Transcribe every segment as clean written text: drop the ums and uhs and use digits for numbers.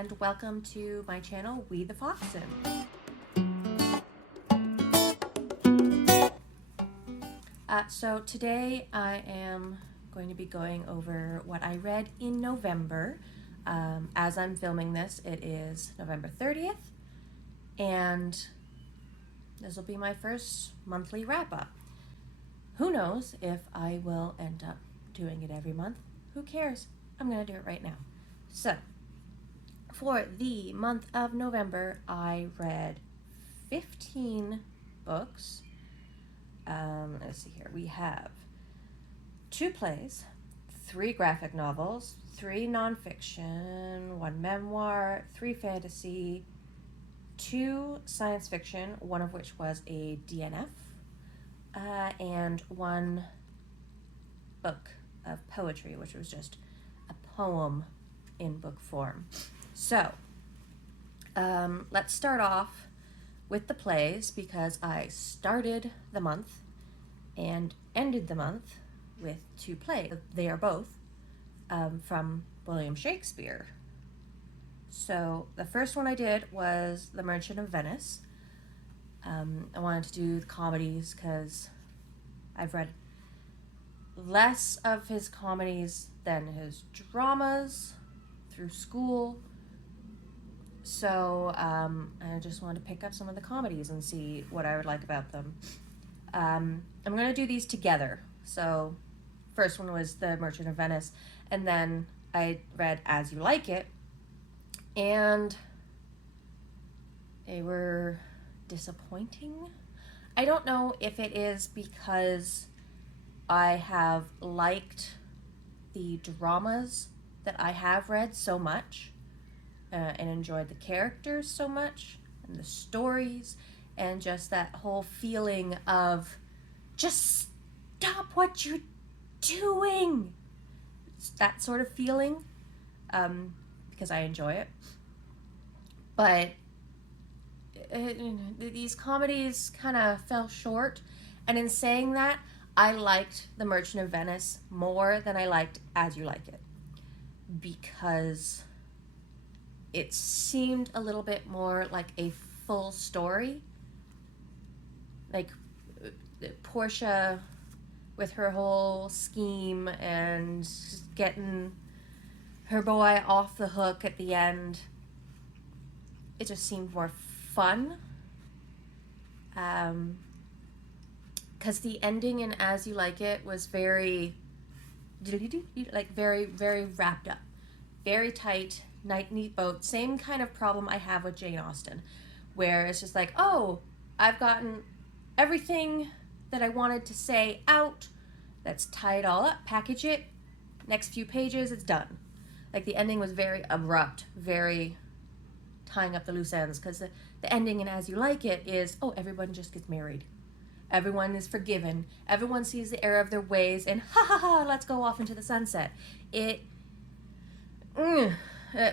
and welcome to my channel, We the Foxen. So today I am going to be going over what I read in November. As I'm filming this, it is November 30th, and this will be my first monthly wrap-up. Who knows if I will end up doing it every month? Who cares? I'm going to do it right now. So, for the month of November, I read 15 books. Let's see here. We have 2 plays, 3 graphic novels, 3 nonfiction, 1 memoir, 3 fantasy, 2 science fiction, one of which was a DNF, and 1 book of poetry, which was just a poem in book form. So, let's start off with the plays because I started the month and ended the month with 2 plays. They are both from William Shakespeare. So the first one I did was The Merchant of Venice. I wanted to do the comedies because I've read less of his comedies than his dramas through school. So I just wanted to pick up some of the comedies and see what I would like about them. I'm going to do these together. So first one was The Merchant of Venice, and then I read As You Like It, and they were disappointing. I don't know if it is because I have liked the dramas that I have read so much and enjoyed the characters so much and the stories and just that whole feeling of just stop what you're doing. It's that sort of feeling because I enjoy it. But these comedies kind of fell short, and in saying that, I liked The Merchant of Venice more than I liked As You Like It because it seemed a little bit more like a full story. Like Portia with her whole scheme and getting her boy off the hook at the end. It just seemed more fun. Because the ending in As You Like It was very, very wrapped up. Very tight, neat boat. Same kind of problem I have with Jane Austen, where it's just like, oh, I've gotten everything that I wanted to say out. Let's tie it all up, package it. Next few pages, it's done. Like the ending was very abrupt, very tying up the loose ends, because the ending in As You Like It is, oh, everyone just gets married. Everyone is forgiven. Everyone sees the error of their ways, and ha ha ha, let's go off into the sunset. It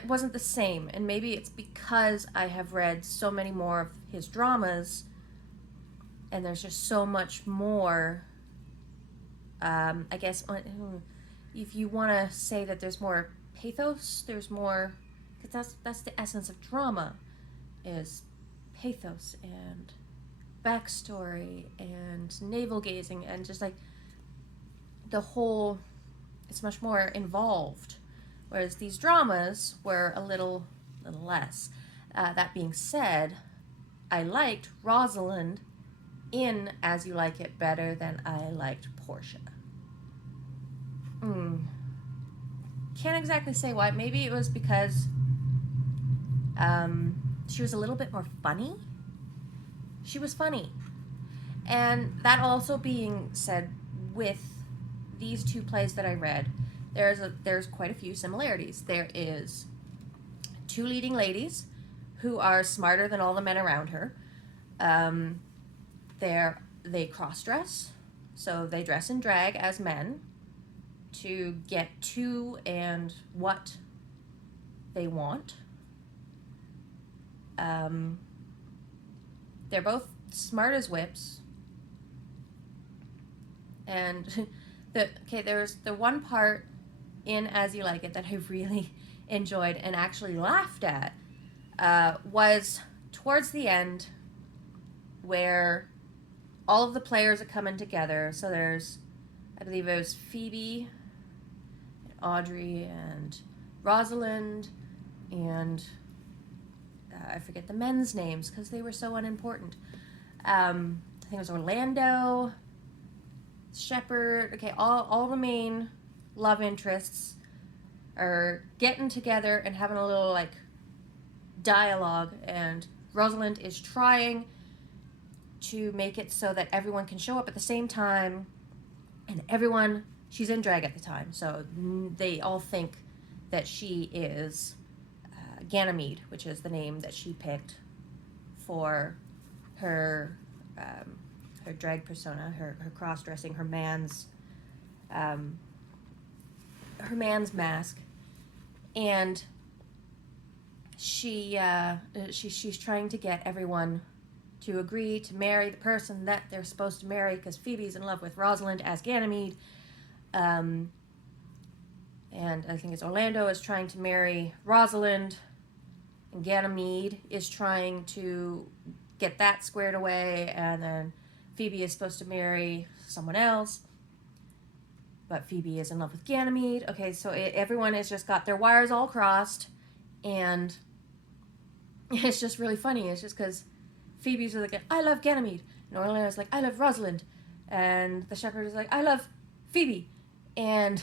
wasn't the same, and maybe it's because I have read so many more of his dramas, and there's just so much more. I guess if you want to say that there's more pathos, there's more, because that's the essence of drama, is pathos and backstory and navel gazing and just like the whole, it's much more involved, whereas these dramas were a little less. That being said, I liked Rosalind in As You Like It better than I liked Portia. Can't exactly say why. Maybe it was because she was a little bit more funny. She was funny. And that also being said, with these 2 plays that I read, there's quite a few similarities. There is 2 leading ladies who are smarter than all the men around her. They cross-dress, so they dress in drag as men to get to and what they want. They're both smart as whips. And there's the one part in As You Like It that I really enjoyed and actually laughed at was towards the end, where all of the players are coming together. So there's, I believe it was Phoebe, Audrey, and Rosalind, and I forget the men's names because they were so unimportant. I think it was Orlando, Shepherd. Okay, all the main love interests are getting together and having a little like dialogue, and Rosalind is trying to make it so that everyone can show up at the same time, and she's in drag at the time, so they all think that she is Ganymede, which is the name that she picked for her drag persona, her cross-dressing, her man's mask, and she's trying to get everyone to agree to marry the person that they're supposed to marry, because Phoebe's in love with Rosalind as Ganymede, and I think it's Orlando is trying to marry Rosalind, and Ganymede is trying to get that squared away, and then Phoebe is supposed to marry someone else, but Phoebe is in love with Ganymede. Okay, so everyone has just got their wires all crossed, and it's just really funny. It's just because Phoebe's like, I love Ganymede, and Orlando's like, I love Rosalind, and the shepherd is like, I love Phoebe, and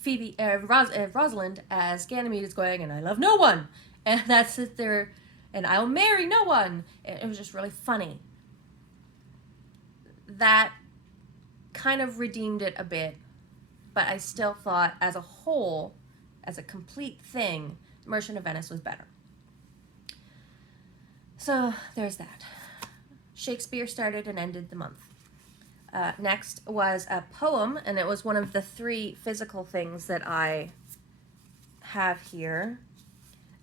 Phoebe, Rosalind as Ganymede is going, and I love no one, and that's it there, and I'll marry no one. It was just really funny. That kind of redeemed it a bit, but I still thought as a whole, as a complete thing, Merchant of Venice was better. So there's that. Shakespeare started and ended the month. Next was a poem, and it was one of the 3 physical things that I have here.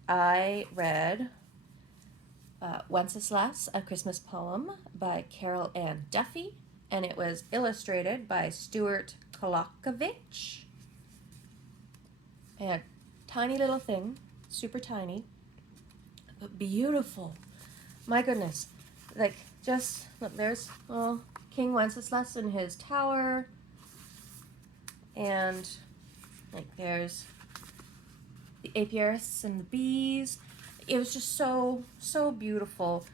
I read Wenceslas, A Christmas Poem by Carol Ann Duffy, and it was illustrated by Stuart Kolakovich. And tiny little thing, super tiny, but beautiful. My goodness. Like, just, look, there's King Wenceslas in his tower, and like there's the apiarists and the bees. It was just so beautiful.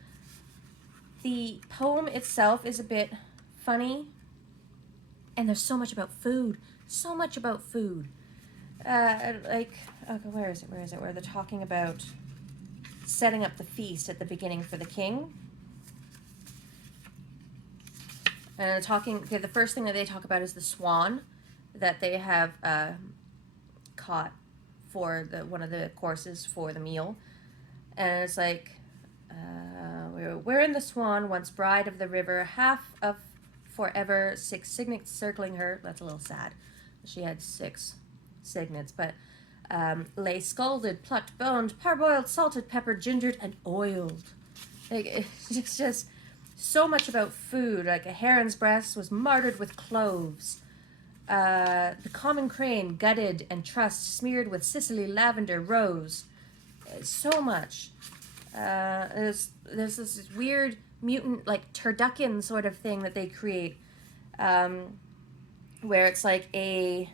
The poem itself is a bit funny, and there's so much about food. Like, okay, where is it? Where they're talking about setting up the feast at the beginning for the king. And the first thing that they talk about is the swan that they have caught for one of the courses for the meal. And it's like, wherein the swan, once bride of the river, half of forever 6 cygnets circling her. That's a little sad. She had 6 cygnets, but lay scalded, plucked, boned, parboiled, salted, peppered, gingered, and oiled. Like, it's just so much about food. Like, a heron's breast was martyred with cloves. The common crane, gutted and trussed, smeared with Sicily lavender rose. So much. There's this weird mutant, like, turducken sort of thing that they create, where it's like a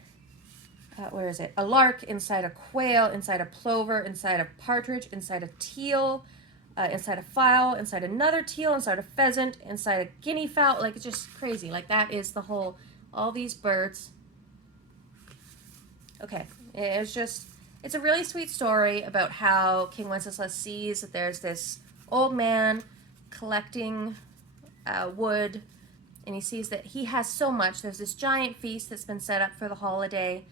lark inside a quail, inside a plover, inside a partridge, inside a teal, inside a fowl, inside another teal, inside a pheasant, inside a guinea fowl. Like, it's just crazy. Like, that is the whole, all these birds. Okay, it's a really sweet story about how King Wenceslas sees that there's this old man collecting wood, and he sees that he has so much. There's this giant feast that's been set up for the holiday,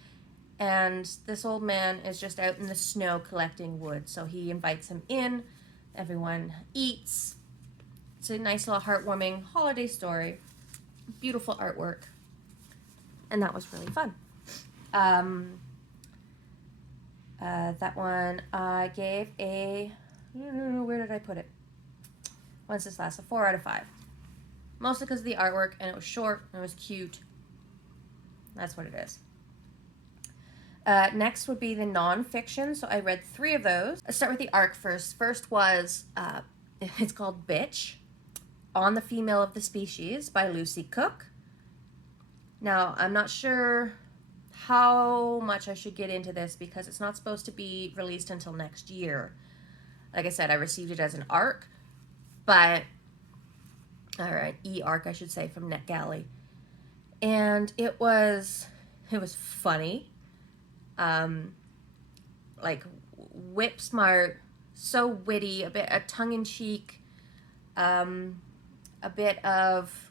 and this old man is just out in the snow collecting wood. So he invites him in. Everyone eats. It's a nice little heartwarming holiday story. Beautiful artwork. And that was really fun. That one I gave where did I put it? Wenceslas, a 4 out of 5. Mostly because of the artwork, and it was short, and it was cute. That's what it is. Next would be the nonfiction. So I read 3 of those. Let's start with the arc first. First was, it's called Bitch, On the Female of the Species by Lucy Cook. Now, I'm not sure how much I should get into this because it's not supposed to be released until next year. Like I said, I received it as an arc, or an e-arc, I should say, from NetGalley. And it was funny, like whip smart, so witty, a tongue-in-cheek, a bit of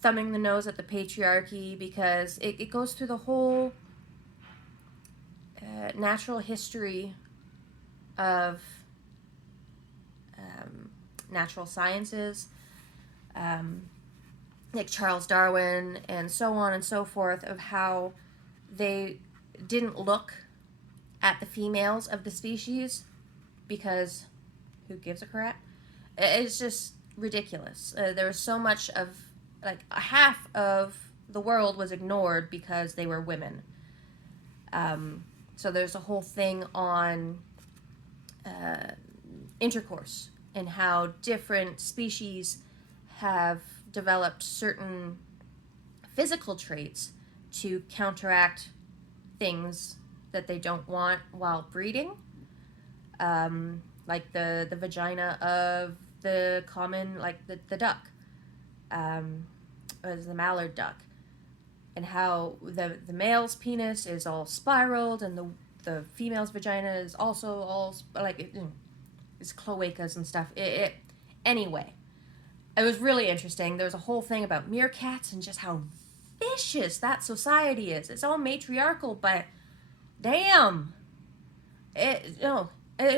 thumbing the nose at the patriarchy, because it goes through the whole natural history of natural sciences, like Charles Darwin and so on and so forth, of how they didn't look at the females of the species because who gives a crap? It's just ridiculous. There was so much of, like, half of the world was ignored because they were women. So there's a whole thing on intercourse and how different species have developed certain physical traits to counteract things that they don't want while breeding. Like the vagina of the common, like the duck, or the mallard duck, and how the male's penis is all spiraled and the female's vagina is also all it's cloacas and stuff. Anyway, it was really interesting. There was a whole thing about meerkats and just how vicious that society is. It's all matriarchal, but damn, it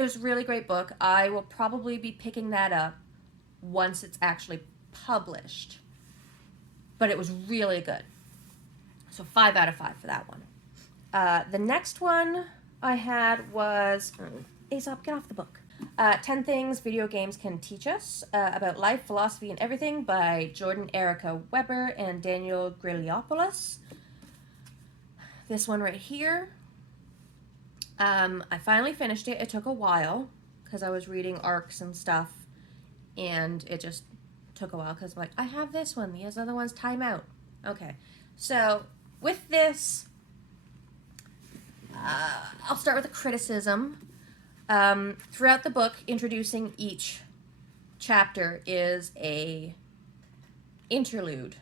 was a really great book. I will probably be picking that up once it's actually published, but it was really good. So 5 out of 5 for that one. The next one I had was Aesop, get off the book. 10 Things Video Games Can Teach Us About Life, Philosophy, and Everything by Jordan Erica Weber and Daniel Griliopoulos. This one right here. I finally finished it. It took a while because I was reading arcs and stuff, and it just took a while because I'm like, I have this one. These other ones time out. Okay. So with this, I'll start with a criticism. Throughout the book, introducing each chapter is a interlude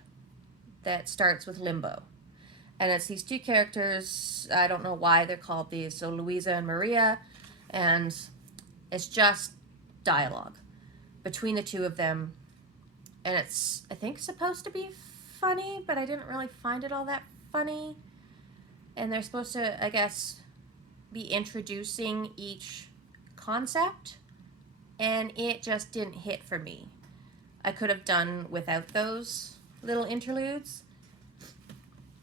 that starts with Limbo. And it's these 2 characters, I don't know why they're called these, so Louisa and Maria, and it's just dialogue between the 2 of them. And it's, I think, supposed to be funny, but I didn't really find it all that funny. And they're supposed to, I guess, be introducing each concept, and it just didn't hit for me. I could have done without those little interludes.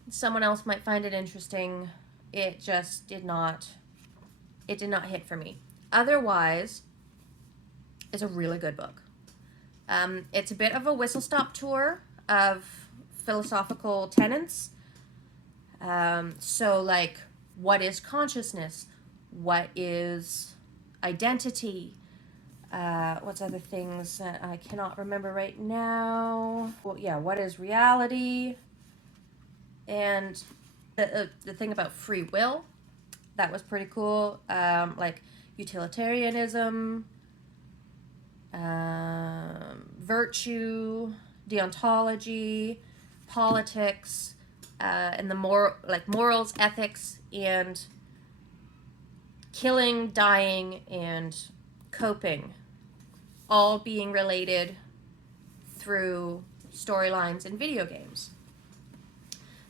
Someone else might find it interesting. It just did not hit for me. Otherwise, it's a really good book. It's a bit of a whistle-stop tour of philosophical tenets. So, like, what is consciousness? What is identity? What's other things that I cannot remember right now? Well, yeah, what is reality? And the thing about free will, that was pretty cool. Like utilitarianism, virtue, deontology, politics, and the morals, ethics, and killing, dying, and coping, all being related through storylines in video games.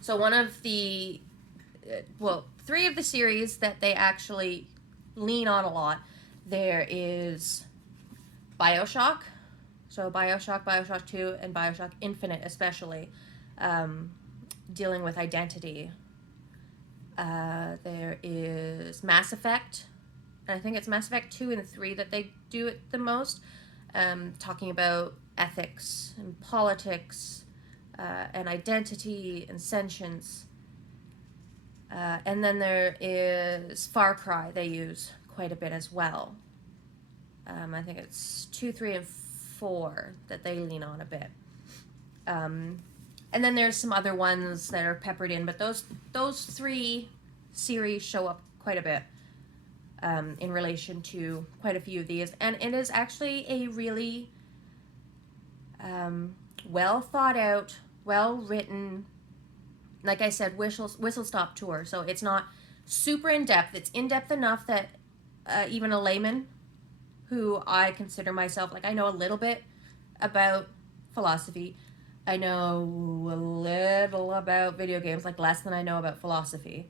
So one of the, 3 of the series that they actually lean on a lot, there is BioShock. So BioShock, BioShock 2, and BioShock Infinite especially, dealing with identity. There is Mass Effect, and I think it's Mass Effect 2 and 3 that they do it the most, talking about ethics and politics, and identity and sentience. And then there is Far Cry, they use quite a bit as well. I think it's 2, 3, and 4 that they lean on a bit. And then there's some other ones that are peppered in, but those 3 series show up quite a bit in relation to quite a few of these. And it is actually a really well thought out, well written, like I said, whistle stop tour. So it's not super in depth. It's in depth enough that even a layman, who I consider myself, like, I know a little bit about philosophy. I know a little about video games, like less than I know about philosophy.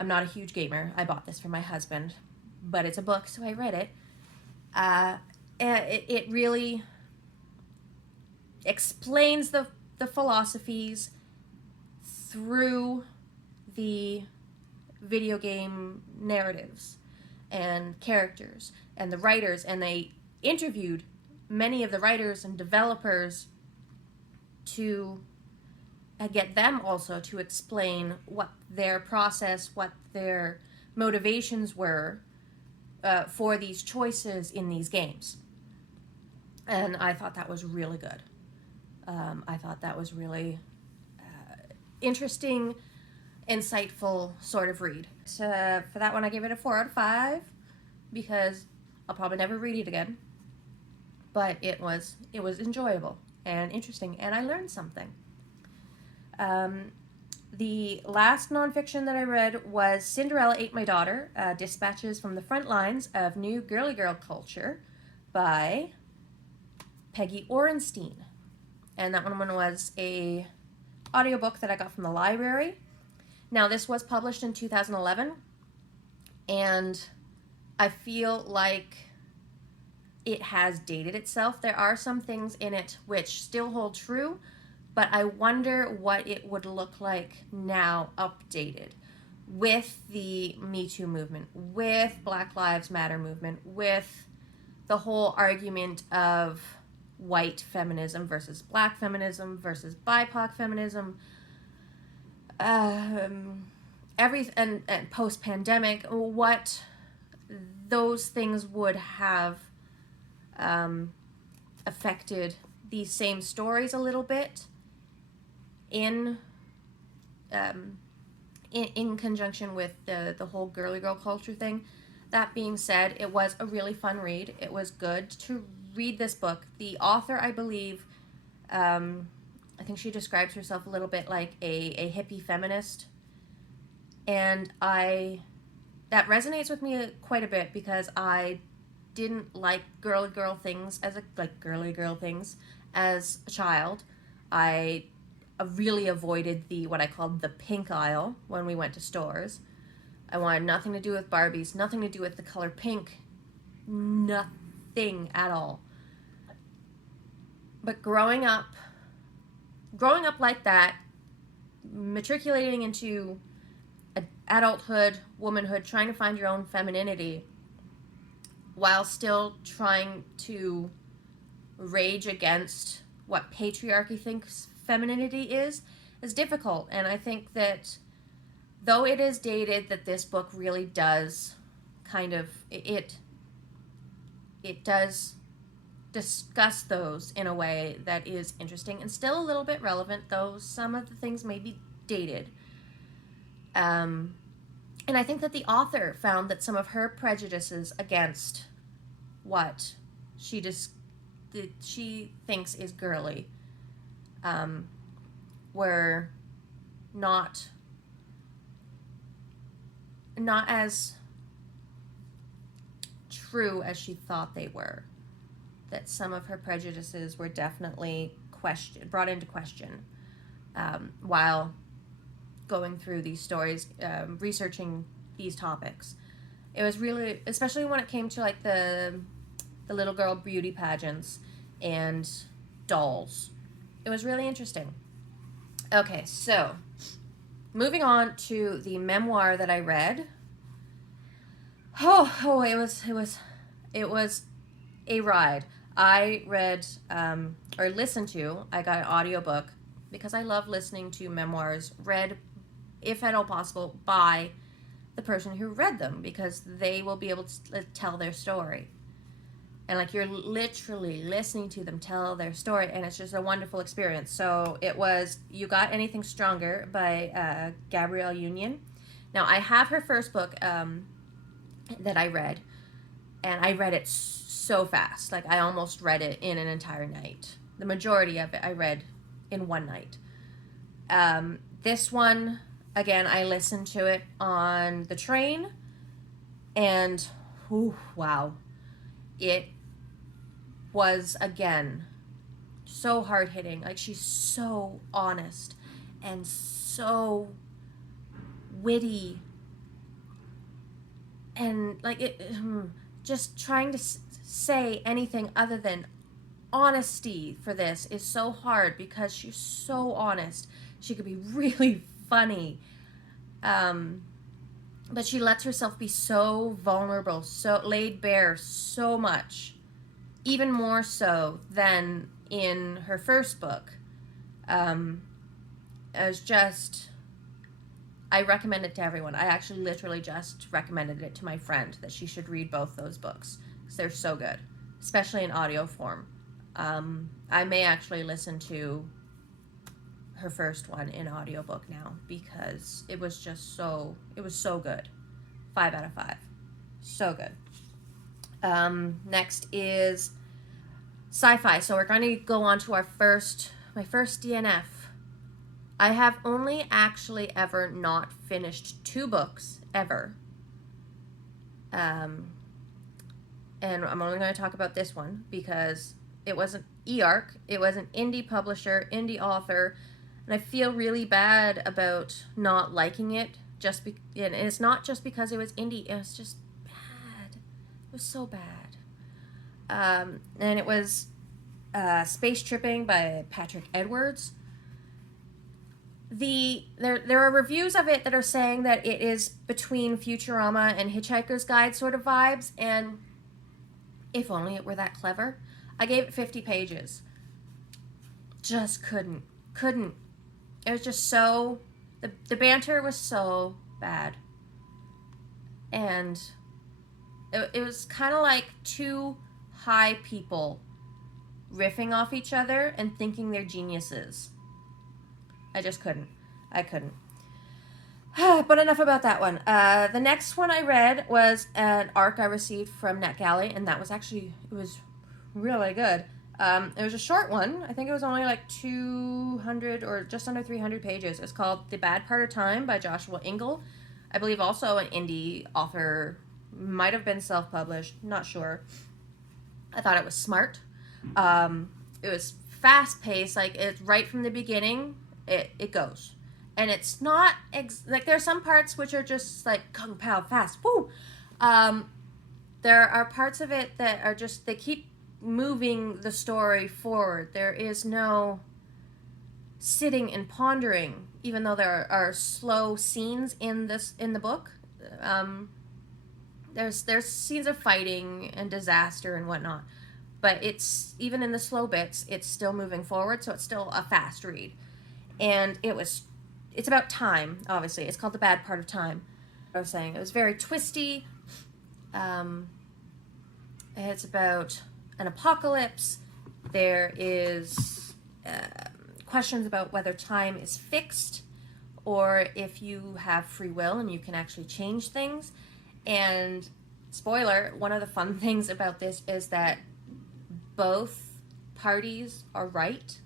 I'm not a huge gamer. I bought this for my husband, but it's a book, so I read it. And it really explains the philosophies through the video game narratives and characters and the writers, and they interviewed many of the writers and developers to get them also to explain what their process, what their motivations were for these choices in these games. And I thought that was really good. I thought that was really interesting, insightful sort of read. So for that one, I gave it a 4 out of 5 because I'll probably never read it again. But it was enjoyable and interesting, and I learned something. The last nonfiction that I read was Cinderella Ate My Daughter, Dispatches from the Front Lines of New Girly Girl Culture by Peggy Orenstein. And that one was a audiobook that I got from the library. Now, this was published in 2011, and I feel like it has dated itself. There are some things in it which still hold true, but I wonder what it would look like now updated with the Me Too movement, with Black Lives Matter movement, with the whole argument of white feminism versus black feminism versus BIPOC feminism, and post-pandemic, what those things would have affected these same stories a little bit in conjunction with the whole girly girl culture thing. That being said, it was a really fun read. It was good to read this book. The author, I believe, I think she describes herself a little bit like a hippie feminist, and that resonates with me quite a bit because I didn't like girly girl things as a child. I really avoided what I called the pink aisle when we went to stores. I wanted nothing to do with Barbies, nothing to do with the color pink, nothing at all. But growing up like that, matriculating into adulthood, womanhood, trying to find your own femininity, while still trying to rage against what patriarchy thinks femininity is difficult. And I think that though it is dated, that this book really does it does discuss those in a way that is interesting and still a little bit relevant, though some of the things may be dated. And I think that the author found that some of her prejudices against what she thinks is girly were not as true as she thought they were. That some of her prejudices were definitely brought into question while going through these stories, researching these topics. It was really, especially when it came to like the little girl beauty pageants and dolls. It was really interesting. Okay, so moving on to the memoir that I read. It was a ride. I read I got an audiobook because I love listening to memoirs read if at all possible, by the person who read them, because they will be able to tell their story. And like, you're literally listening to them tell their story, and it's just a wonderful experience. So it was You Got Anything Stronger by Gabrielle Union. Now, I have her first book that I read, and I read it so fast. Like, I almost read it in an entire night. The majority of it I read in one night. This one, again, I listened to it on the train, and wow. It was, again, so hard-hitting. Like, she's so honest and so witty, and like, just trying to say anything other than honesty for this is so hard, because she's so honest. She could be really funny, but she lets herself be so vulnerable, so laid bare, so much, even more so than in her first book. As just, I recommend it to everyone. I actually literally just recommended it to my friend, that she should read both those books, because they're so good, especially in audio form. I may actually listen to her first one in audiobook now, because it was just so, it was so good. 5 out of 5. So good. Next is sci-fi. So we're going to go on to my first DNF. I have only actually ever not finished 2 books, ever. And I'm only going to talk about this one, because it was an e-arc. It was an indie publisher, indie author, and I feel really bad about not liking it. And it's not just because it was indie. It was just bad. It was so bad. And it was Space Tripping by Patrick Edwards. There are reviews of it that are saying that it is between Futurama and Hitchhiker's Guide sort of vibes, and if only it were that clever. I gave it 50 pages. Just couldn't. It was just so, the banter was so bad. And it was kind of like 2 high people riffing off each other and thinking they're geniuses. I just couldn't. I couldn't. But enough about that one. The next one I read was an arc I received from NetGalley, and that was actually, it was really good. It was a short one. I think it was only like 200 or just under 300 pages. It's called The Bad Part of Time by Joshua Ingle. I believe also an indie author. Might have been self-published. Not sure. I thought it was smart. It was fast-paced. Like, it's right from the beginning. It goes. And it's not, like, there are some parts which are just like kung pow fast. Woo! There are parts of it that are just, they keep moving the story forward. There is no sitting and pondering, even though there are slow scenes in the book. There's scenes of fighting and disaster and whatnot, but it's, even in the slow bits, it's still moving forward, so it's still a fast read. And it's about time, obviously. It's called The Bad Part of Time. I was saying, it was very twisty. It's about an apocalypse. There is questions about whether time is fixed, or if you have free will and you can actually change things. And spoiler, one of the fun things about this is that both parties are right.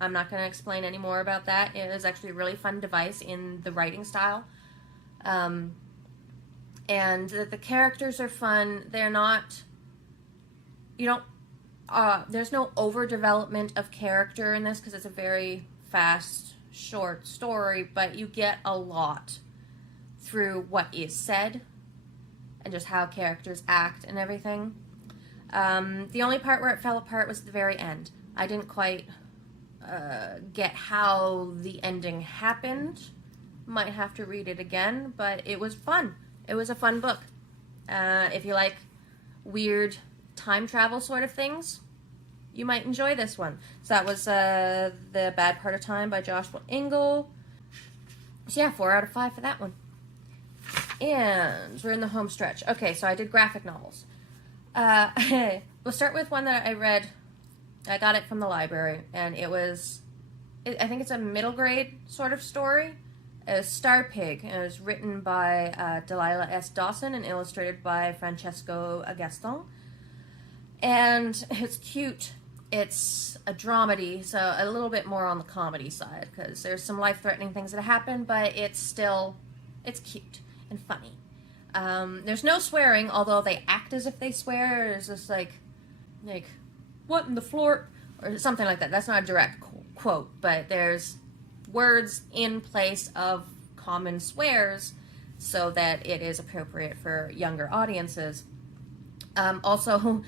I'm not going to explain any more about that. It is actually a really fun device in the writing style. And the characters are fun. They're not, there's no overdevelopment of character in this, because it's a very fast, short story, but you get a lot through what is said and just how characters act and everything. The only part where it fell apart was the very end. I didn't quite get how the ending happened. Might have to read it again, but it was fun. It was a fun book. If you like weird time travel sort of things, you might enjoy this one. So that was The Bad Part of Time by Joshua Ingle. So yeah, 4 out of 5 for that one. And we're in the home stretch. Okay, so I did graphic novels. We'll start with one that I read. I got it from the library, and I think it's a middle grade sort of story. It was Star Pig, and it was written by Delilah S. Dawson and illustrated by Francesco Agustin. And it's cute. It's a dramedy, so a little bit more on the comedy side, because there's some life-threatening things that happen, but it's cute and funny. There's no swearing, although they act as if they swear. There's just like, what in the floor? Or something like that. That's not a direct quote, but there's words in place of common swears so that it is appropriate for younger audiences. Also,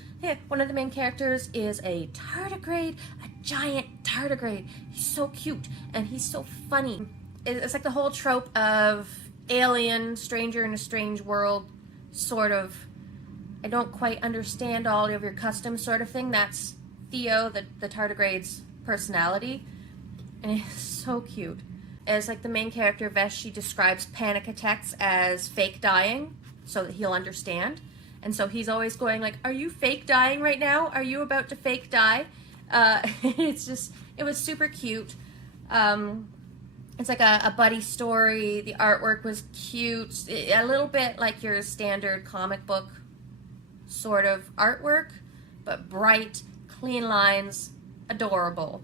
one of the main characters is a tardigrade, a giant tardigrade. He's so cute and he's so funny. It's like the whole trope of alien, stranger in a strange world, sort of, I don't quite understand all of your customs sort of thing. That's Theo, the tardigrade's personality, and it's so cute. As like the main character, Vesh, she describes panic attacks as fake dying so that he'll understand. And so he's always going like, are you fake dying right now? Are you about to fake die? It was super cute. It's like a buddy story. The artwork was cute. A little bit like your standard comic book sort of artwork, but bright, clean lines, adorable.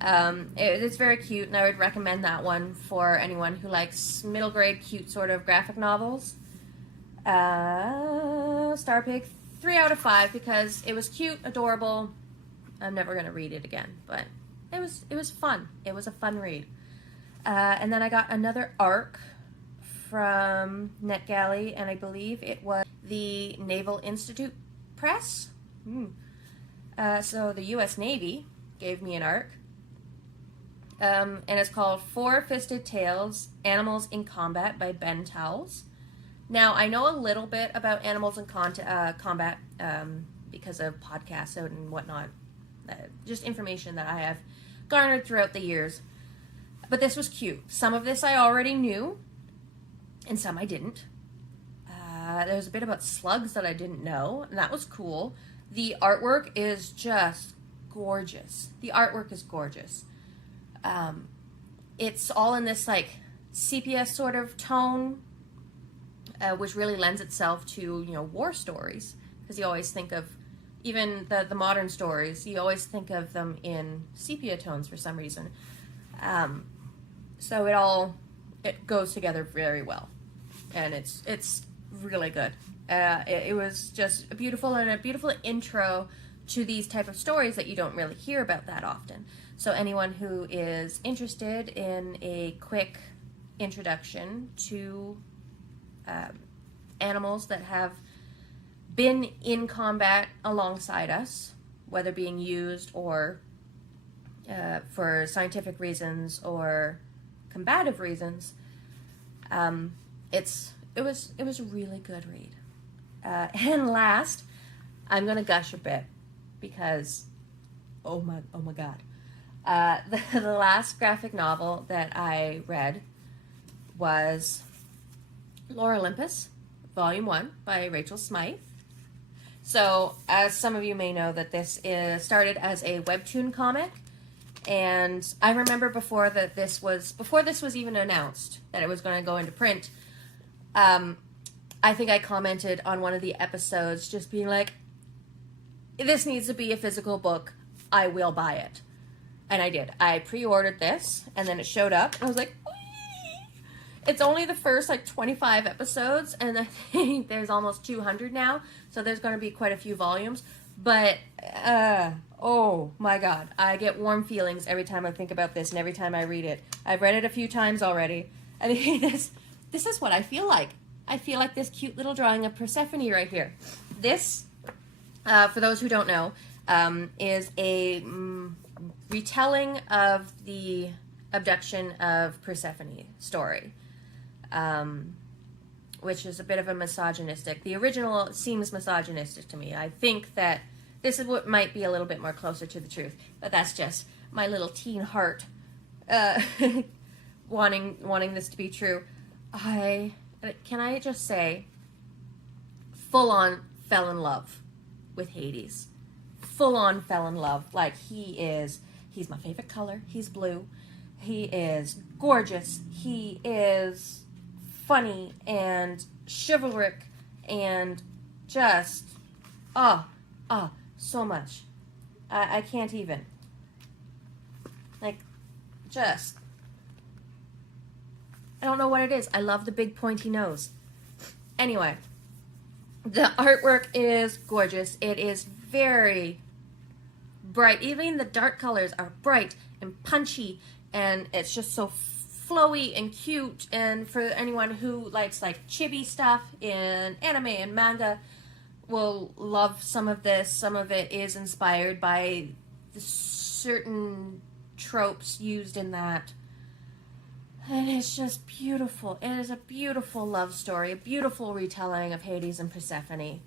It's very cute, and I would recommend that one for anyone who likes middle grade cute sort of graphic novels. Star Pig, 3 out of 5 because it was cute, adorable. I'm never going to read it again, but it was fun. It was a fun read. And then I got another ARC from NetGalley, and I believe it was the Naval Institute Press. So the U.S. Navy gave me an ARC. And it's called Four-Fisted Tales, Animals in Combat by Ben Towles. Now, I know a little bit about animals in combat because of podcasts and whatnot. Just information that I have garnered throughout the years. But this was cute. Some of this I already knew, and some I didn't. There was a bit about slugs that I didn't know, and that was cool. The artwork is just gorgeous. The artwork is gorgeous. It's all in this like sepia sort of tone, which really lends itself to, war stories, because you always think of, even the modern stories, you always think of them in sepia tones for some reason. So it goes together very well, and it's really good. It was just a beautiful intro to these type of stories that you don't really hear about that often. So anyone who is interested in a quick introduction to animals that have been in combat alongside us, whether being used or for scientific reasons or combative reasons, it was a really good read. And last, I'm gonna gush a bit because oh my god, the last graphic novel that I read was Lore Olympus, Volume 1 by Rachel Smythe. So, as some of you may know, that this started as a webtoon comic, and I remember before this was even announced that it was going to go into print, I think I commented on one of the episodes just being like, this needs to be a physical book, I will buy it. And I did. I pre-ordered this, and then it showed up, and I was like, whee! It's only the first 25 episodes, and I think there's almost 200 now, so there's going to be quite a few volumes, but oh my god, I get warm feelings every time I think about this and every time I read it. I've read it a few times already, and this is what I feel like. I feel like this cute little drawing of Persephone right here. This, for those who don't know, is a retelling of the abduction of Persephone story, which is a bit of a misogynistic. The original seems misogynistic to me. I think that this is what might be a little bit more closer to the truth, but that's just my little teen heart. wanting this to be true. Can I just say, full on fell in love with Hades. Full on fell in love. Like, he's my favorite color. He's blue. He is gorgeous. He is funny and chivalric and just, so much. I can't even. Like, just, I don't know what it is. I love the big pointy nose. Anyway, the artwork is gorgeous. It is very bright. Even the dark colors are bright and punchy, and it's just so flowy and cute. And for anyone who likes like chibi stuff in anime and manga, will love some of this. Some of it is inspired by the certain tropes used in that. And it's just beautiful. It is a beautiful love story, a beautiful retelling of Hades and Persephone.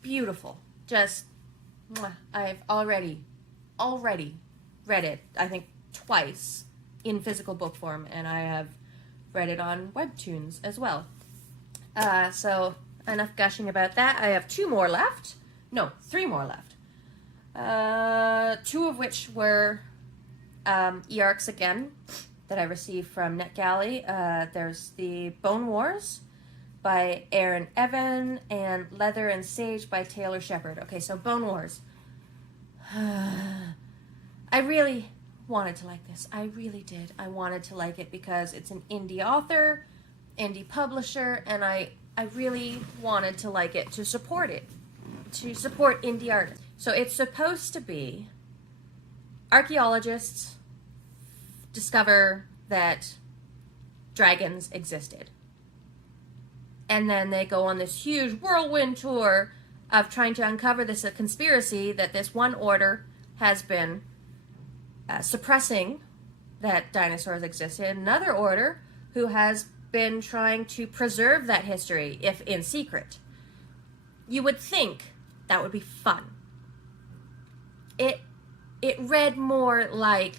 Beautiful. Just, I've already read it, I think twice, in physical book form, and I have read it on webtoons as well. So, enough gushing about that. I have 3 more left. 2 of which were e-arcs again, that I received from NetGalley. There's the Bone Wars by Aaron Evan and Leather and Sage by Taylor Shepard. Okay, so Bone Wars. I really wanted to like this. I really did. I wanted to like it because it's an indie author, indie publisher, and I really wanted to like it, to support it, to support indie artists. So it's supposed to be archaeologists discover that dragons existed. And then they go on this huge whirlwind tour of trying to uncover this conspiracy that this one order has been suppressing that dinosaurs existed. Another order who has been trying to preserve that history, if in secret. You would think that would be fun. It read more like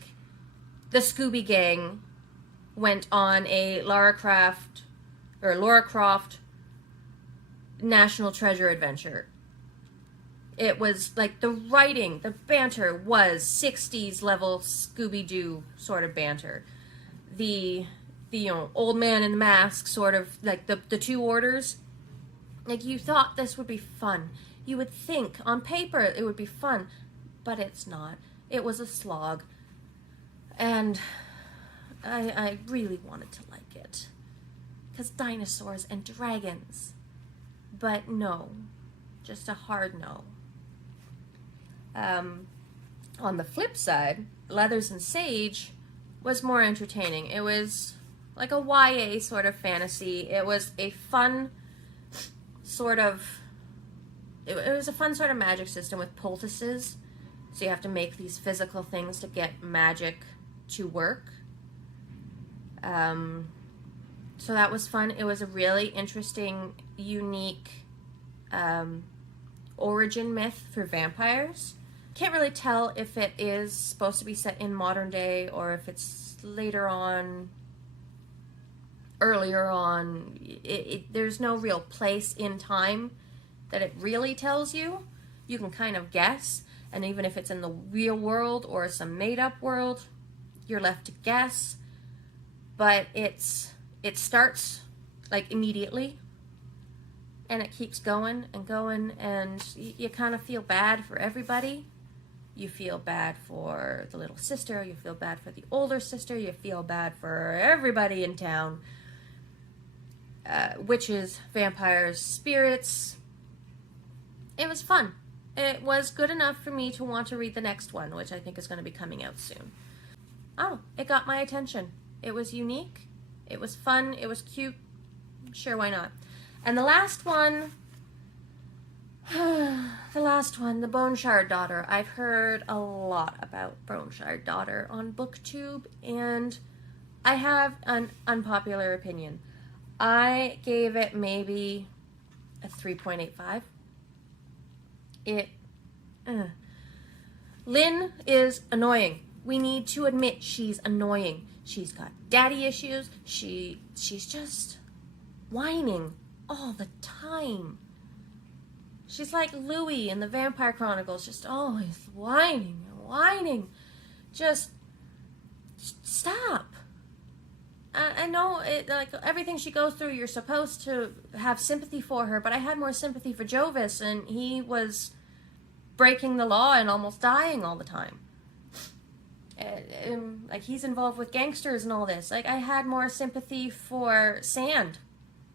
the Scooby Gang went on a Lara Croft National Treasure adventure. It was like the writing, the banter was 60s level Scooby-Doo sort of banter. The old man in the mask sort of, like the 2 orders. Like, you thought this would be fun. You would think on paper it would be fun, but it's not. It was a slog. And I really wanted to like it. Because dinosaurs and dragons. But no. Just a hard no. On the flip side, Leathers and Sage was more entertaining. It was like a YA sort of fantasy. It was a fun sort of... It was a fun sort of magic system with poultices. So you have to make these physical things to get magic to work. So that was fun. It was a really interesting, unique origin myth for vampires. Can't really tell if it is supposed to be set in modern day or if it's later on, earlier on. There's no real place in time that it really tells you. You can kind of guess, and even if it's in the real world or some made-up world, you're left to guess. But it starts like immediately, and it keeps going, and you kind of feel bad for everybody. You feel bad for the little sister, you feel bad for the older sister, you feel bad for everybody in town. Witches, vampires, spirits. It was fun. It was good enough for me to want to read the next one, which I think is going to be coming out soon. Oh, it got my attention. It was unique. It was fun. It was cute. Sure, why not? And the last one, the Bone Shard Daughter. I've heard a lot about Bone Shard Daughter on BookTube, and I have an unpopular opinion. I gave it maybe a 3.85. Lynn is annoying. We need to admit she's annoying. She's got daddy issues. She's just whining all the time. She's like Louis in the Vampire Chronicles, just always whining and whining. Just stop. I know it, like everything she goes through, you're supposed to have sympathy for her, but I had more sympathy for Jovis, and he was breaking the law and almost dying all the time. Like, he's involved with gangsters and all this. Like, I had more sympathy for Sand,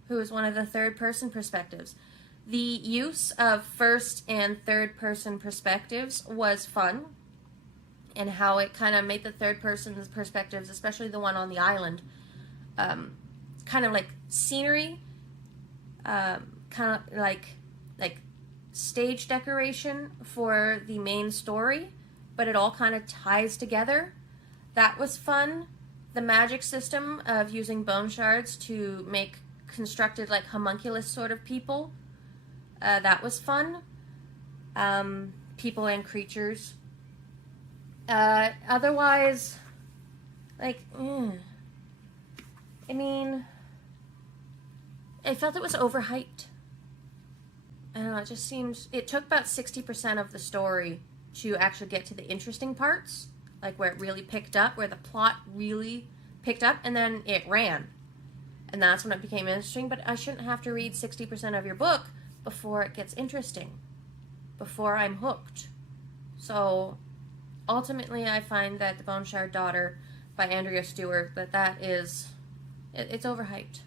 who is one of the third-person perspectives. The use of first and third-person perspectives was fun, and how it kind of made the third-person perspectives, especially the one on the island, kind of like scenery, kind of like stage decoration for the main story, but it all kind of ties together. That was fun. The magic system of using bone shards to make constructed like homunculus sort of people, that was fun. People and creatures. Otherwise, like, I mean, I felt it was overhyped. I don't know, it just seems, it took about 60% of the story to actually get to the interesting parts, like where it really picked up, where the plot really picked up, and then it ran. And that's when it became interesting, but I shouldn't have to read 60% of your book before it gets interesting, before I'm hooked. So, ultimately, I find that The Bone Shard Daughter by Andrea Stewart, that is, it's overhyped.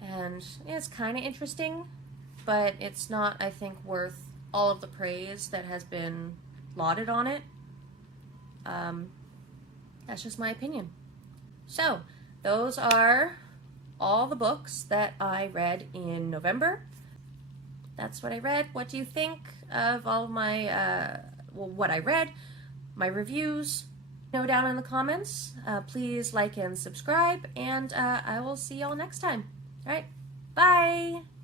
And it's kind of interesting, but it's not, I think, worth all of the praise that has been lauded on it. That's just my opinion. So, those are all the books that I read in November. That's what I read. What do you think of all of my, what I read, my reviews? Know down in the comments. Please like and subscribe, and I will see y'all next time. All right, bye!